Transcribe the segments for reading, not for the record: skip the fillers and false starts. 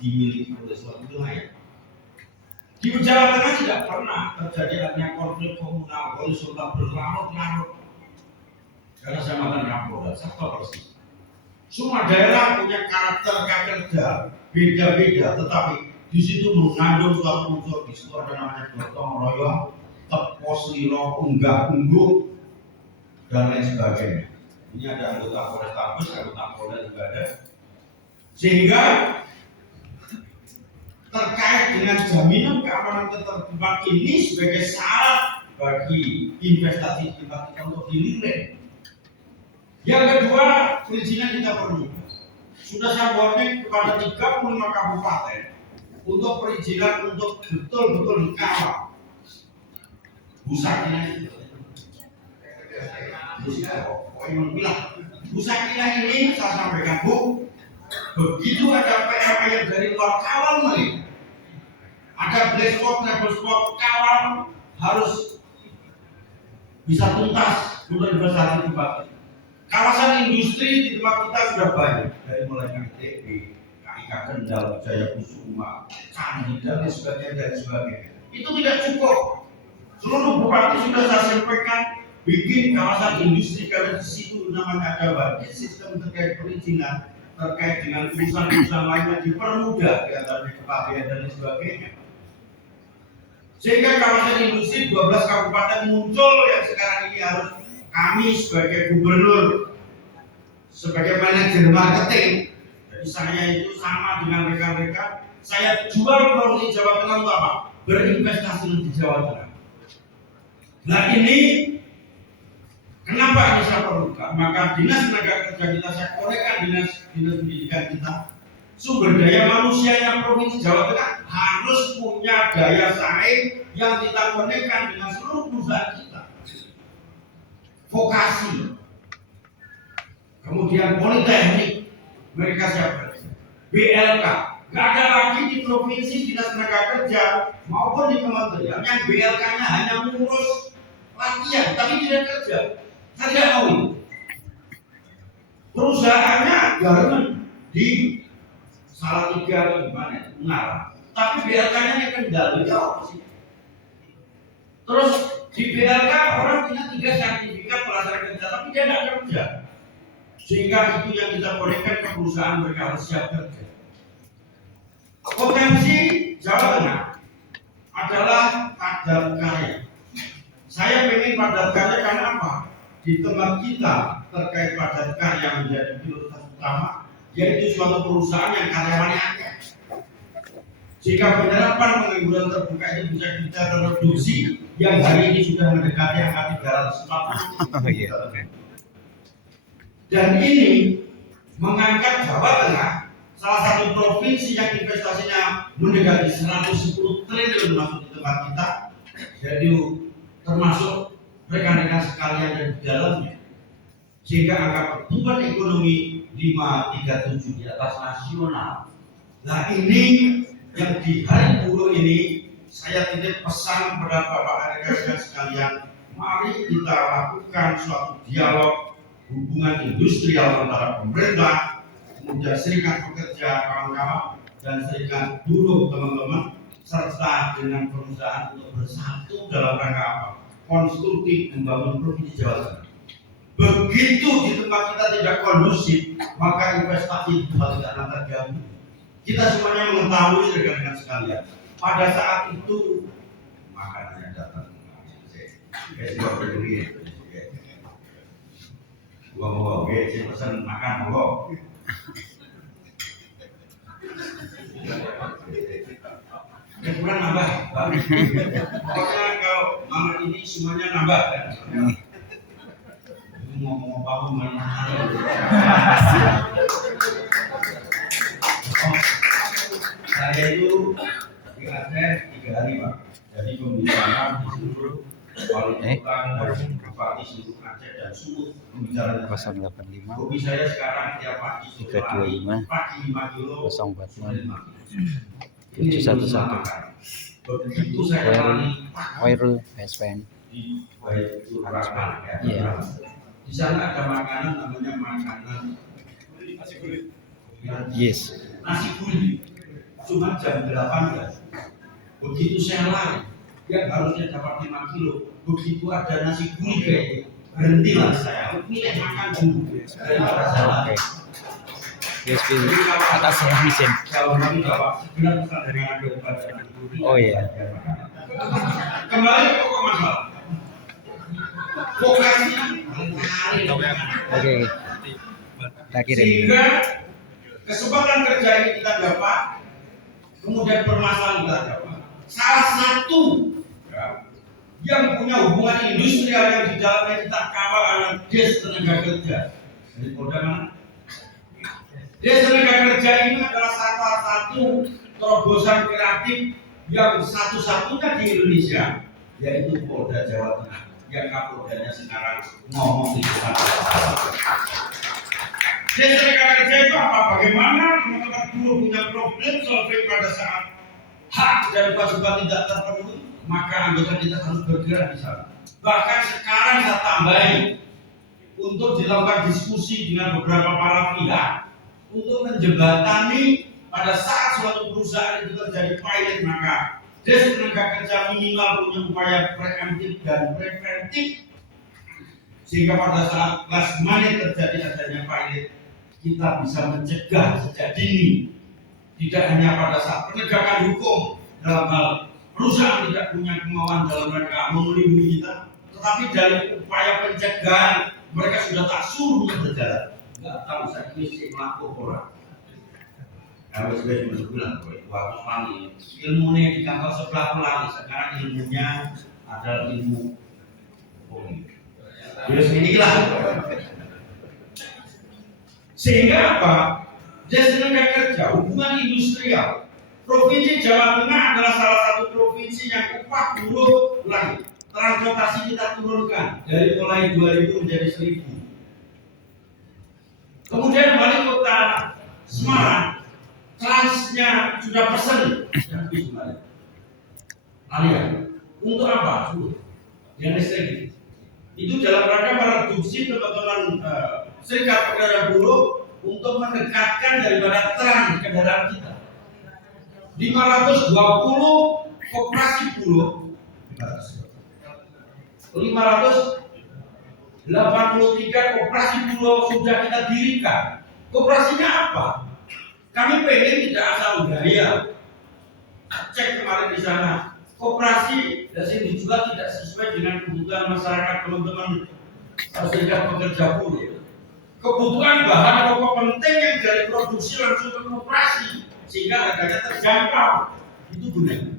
dimiliki oleh suatu wilayah. Di Jawa Tengah tidak pernah terjadi adanya konflik komunal horizontal berlarut-larut. Karena saya makan Kapolda, saya tahu persis. Semua daerah punya karakter kerja beda-beda, tetapi di situ mengandung suatu unsur. Di situ ada namanya gotong royong, tepos liro, unggah ungguh, dan lain sebagainya. Ini ada anggota Polrestabes, anggota Polda juga ada. Sehingga terkait dengan jaminan keamanan ketertiban ini sebagai syarat bagi investasi kita untuk dilirik. Yang kedua, perizinan kita perlu. Sudah saya warning kepada 35 kabupaten untuk perizinan untuk betul-betul dikawal. Busakina itu. Busakina ini saya sampaikan, Bu, begitu ada PMA yang dari luar kawal mereka. Ada black spot, trouble spot, kawal harus bisa tuntas untuk investasi di tempat. Kawasan industri di tempat kita sudah banyak, dari mulai KTP, KIK Kendal, Jaya Kusuma, Candi dan sebagainya. Itu tidak cukup. Seluruh bupati sudah saya sampaikan bikin kawasan industri karena di situ namanya ada bagian sistem terkait perizinan, terkait dengan urusan-urusan lainnya dipermudah, diantaranya kepabean dan sebagainya. Sehingga kawasan industri 12 kabupaten muncul yang sekarang ini harus kami sebagai gubernur, sebagai manajer marketing, jadi saya itu sama dengan rekan-rekan, saya jual provinsi Jawa Tengah untuk apa? Berinvestasi di Jawa Tengah. Nah ini kenapa ini saya perlukan? Maka dinas tenaga kerja kita saya korekkan dinas pendidikan kita. Sumber daya manusia yang provinsi Jawa Tengah harus punya daya saing yang kita konekkan dengan seluruh perusahaan kita. Vokasi, kemudian politeknik, mereka siapa? BLK, nggak ada lagi di provinsi dinas tenaga kerja maupun di kementerian yang BLK-nya hanya mengurus latihan tapi tidak kerja. Saya tidak mau itu. Perusahaannya garmen di Salatiga gimana? Ngarang. Tapi BLK-nya yang kendali itu apa sih? Terus di BLK orang punya 3 sertifikat pelajaran kerja tapi dia tidak kerja. Sehingga itu yang kita korekkan ke perusahaan mereka harus siap kerja. Potensi Jawa Tengah adalah padat karya. Saya ingin padat karya karena apa? Di tempat kita terkait padat karya menjadi prioritas utama, yaitu suatu perusahaan yang karyawannya akeh. Sehingga penerapan pengangguran terbuka itu bisa kita reduksi yang hari ini sudah mendekati angka 340. Dan ini mengangkat Jawa Tengah, salah satu provinsi yang investasinya mendekati 110 triliun masuk di tempat kita, jadi termasuk rekan-rekan sekalian dan di dalamnya, sehingga angka pertumbuhan ekonomi 537 di atas nasional. Nah ini yang di hari buruh ini saya titip pesan kepada Bapak rekan-rekan sekalian, mari kita lakukan suatu dialog hubungan industrial antara pemerintah, kemudian serikat pekerja kawan-kawan dan serikat buruh teman-teman, serta dengan perusahaan untuk bersatu dalam rangka apa? Konstruktif membangun provinsi Jawa Tengah. Begitu di tempat kita tidak kondusif, maka investasi di tempat tidak akan terganggu. Kita semuanya mengetahui rekan-rekan sekalian, pada saat itu makanannya datang. Gua saya pesan makan gua. Kurang nambah, pokoknya kalau malam ini semuanya nambah kan. Ngomong apa mana? Saya itu di Aceh 3 hari Pak. Jadi pembicaraan di seluruh wali kota dan bupati seluruh Aceh dan Sumut pembicaraan 085 hobi saya sekarang tiap pagi 325 pagi 5 kilo 046 711 begitu saya Wairul PSPN. Iya. Di sana ada makanan namanya makanan Yes. nasi gurih. cuma jam 18. Begitu saya lari, yang harusnya dapat 5 kilo, begitu ada nasi gurih, berhentilah saya, milih makan dulu daripada saya lari. USB atas ya mesin. Kalau kami Bapak, benar dari Oh iya. Kembali ke pokok masalah. Vokasinya Oke. Tak kirim. sehingga kesempatan kerja ini kita dapat, kemudian permasalahan kita dapat. Salah satu yang punya hubungan industrial yang di dalamnya kita kawal adalah Des Tenaga Kerja. Dari Polda mana? Des Tenaga Kerja ini adalah salah satu terobosan kreatif yang satu-satunya di Indonesia, yaitu Polda Jawa Tengah yang Kapoldanya sekarang ngomong di depan. Des Tenaga Kerja itu apa? Bagaimana teman-teman buruh punya problem solving pada saat hak dan kewajiban tidak terpenuhi, maka anggota kita harus bergerak di sana. Bahkan sekarang saya tambahin untuk dilakukan diskusi dengan beberapa para pihak untuk menjembatani pada saat suatu perusahaan itu terjadi pilot, maka Des Tenaga Kerja minimal punya upaya preemptif dan preventif sehingga pada saat last minute terjadi adanya pilot, kita bisa mencegah sejak dini. Tidak hanya pada saat penegakan hukum dalam hal perusahaan tidak punya kemauan dalam mereka melindungi kita, tetapi dari upaya pencegahan mereka sudah tak suruh untuk berjalan. Enggak tahu saya mesti melakukan orang. Kalau sudah bilang, waktu pagi ilmunya di kantor sebelah pelangi, sekarang ilmunya adalah ilmu poli. Terus inilah. Sehingga apa? Des Tenaga Kerja, hubungan industrial. Provinsi Jawa Tengah adalah salah satu provinsi yang upah buruh lagi. Transportasi kita turunkan dari mulai 2000 menjadi 1000. Kemudian wali kota Semarang, transnya sudah pesen. Kalian, untuk apa? Yang listrik itu dalam rangka mereduksi teman-teman serikat pekerja buruh untuk mendekatkan daripada tren kendaraan kita. 520 koperasi buruh, 583 koperasi buruh sudah kita dirikan. Koperasinya apa? Kami pengen tidak asal gaya. Cek kemarin di sana, koperasi dan sini juga tidak sesuai dengan kebutuhan masyarakat teman-teman serikat pekerja buruh. Kebutuhan bahan pokok penting yang dari produksi langsung ke koperasi sehingga harganya terjangkau, itu gunanya.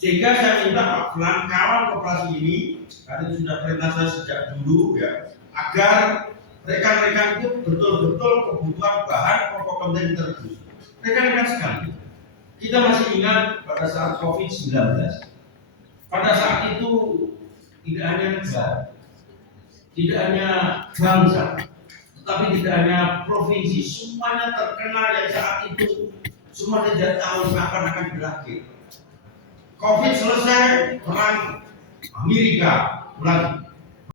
Sehingga saya minta Pak Flan kawan koperasi ini, karena itu sudah perintah saya sejak dulu ya, agar rekan-rekan itu betul-betul kebutuhan bahan pokok penting terus. Rekan-rekan sekali, kita masih ingat pada saat COVID-19, pada saat itu tidak hanya negara, tidak hanya bangsa, tetapi tidak hanya provinsi, semuanya terkena yang saat itu semua tidak tahu kapan akan berakhir. COVID selesai, perang Amerika lagi.